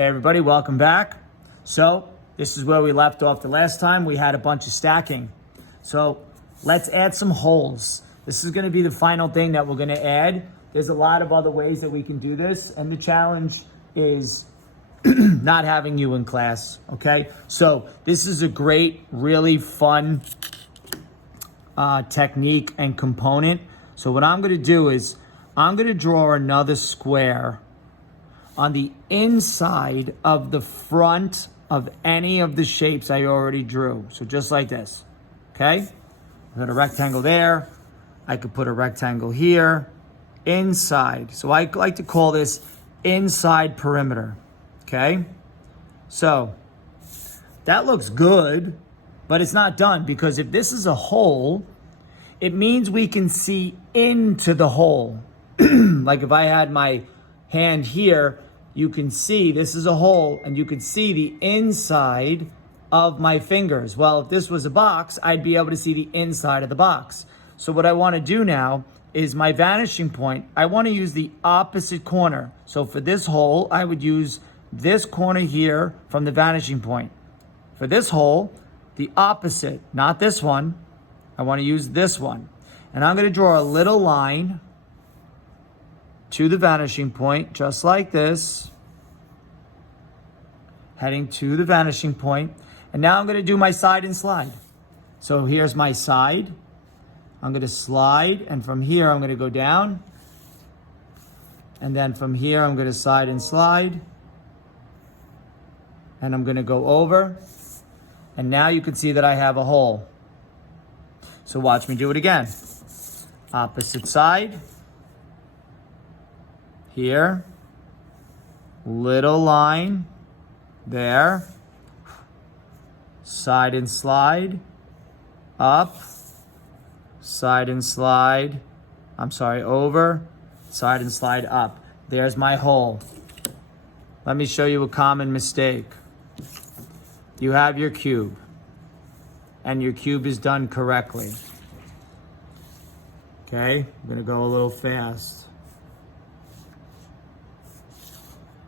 Hey everybody, welcome back. So this is where we left off the last time. We had a bunch of stacking. So let's add some holes. This is gonna be the final thing that we're gonna add. There's a lot of other ways that we can do this, and the challenge is not having you in class, okay? So this is a great, really fun technique and component. So what I'm gonna do is I'm gonna draw another square on the inside of the front of any of the shapes I already drew. So just like this, okay? Put a rectangle there. I could put a rectangle here, inside. So I like to call this inside perimeter, okay? So that looks good, but it's not done, because if this is a hole, it means we can see into the hole. Like if I had my hand here, you can see this is a hole and you can see the inside of my fingers. Well, if this was a box, I'd be able to see the inside of the box. So what I want to do now is my vanishing point, I want to use the opposite corner. So for this hole, I would use this corner here from the vanishing point. For this hole, the opposite, not this one. I want to use this one. And I'm going to draw a little line to the vanishing point, just like this, heading to the vanishing point. And now I'm going to do my side and slide. So here's my side. I'm going to slide, and from here I'm going to go down. And then from here I'm going to side and slide. And I'm going to go over. And now you can see that I have a hole. So watch me do it again. Opposite side. Here, little line there, side and slide, up, side and slide, over, side and slide up. There's my hole. Let me show you a common mistake. You have your cube, and your cube is done correctly. Okay, I'm gonna go a little fast.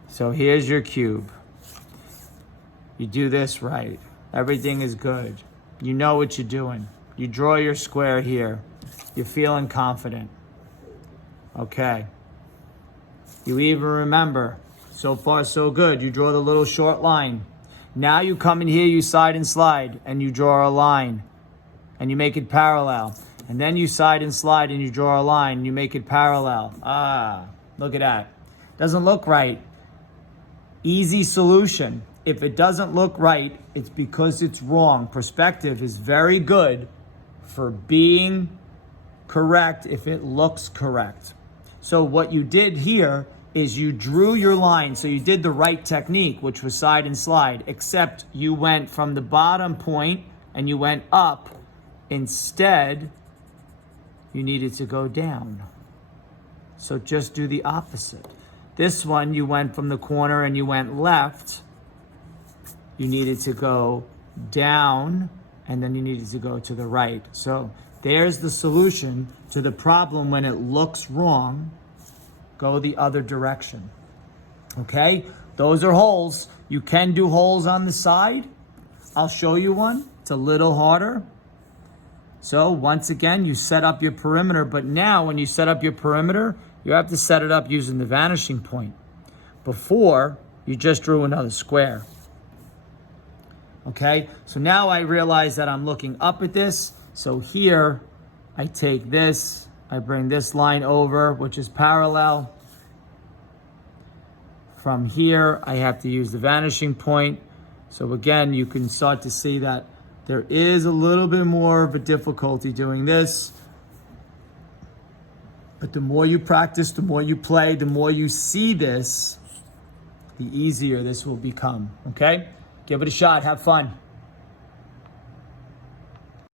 So here's your cube. You do this right. Everything is good. You know what you're doing. You draw your square here. You're feeling confident. Okay. You even remember. So far, so good. You draw the little short line. Now you come in here, you side and slide, and you draw a line. And you make it parallel. And then you side and slide, and you draw a line, and you make it parallel. Ah, look at that. Doesn't look right. Easy solution. If it doesn't look right, it's because it's wrong. Perspective is very good for being correct if it looks correct. So what you did here is you drew your line. So you did the right technique, which was side and slide, except you went from the bottom point and you went up. Instead, you needed to go down. So just do the opposite. This one, you went from the corner and you went left. You needed to go down, and then you needed to go to the right. So there's the solution to the problem when it looks wrong. Go the other direction. Okay? Those are holes. You can do holes on the side. I'll show you one. It's a little harder. So once again, you set up your perimeter, but now when you set up your perimeter, you have to set it up using the vanishing point. Before, you just drew another square. Okay, so now I realize that I'm looking up at this. So here, I take this, I bring this line over, which is parallel. From here, I have to use the vanishing point. So again, you can start to see that there is a little bit more of a difficulty doing this. But the more you practice, the more you play, the more you see this, the easier this will become, okay? Give it a shot, have fun.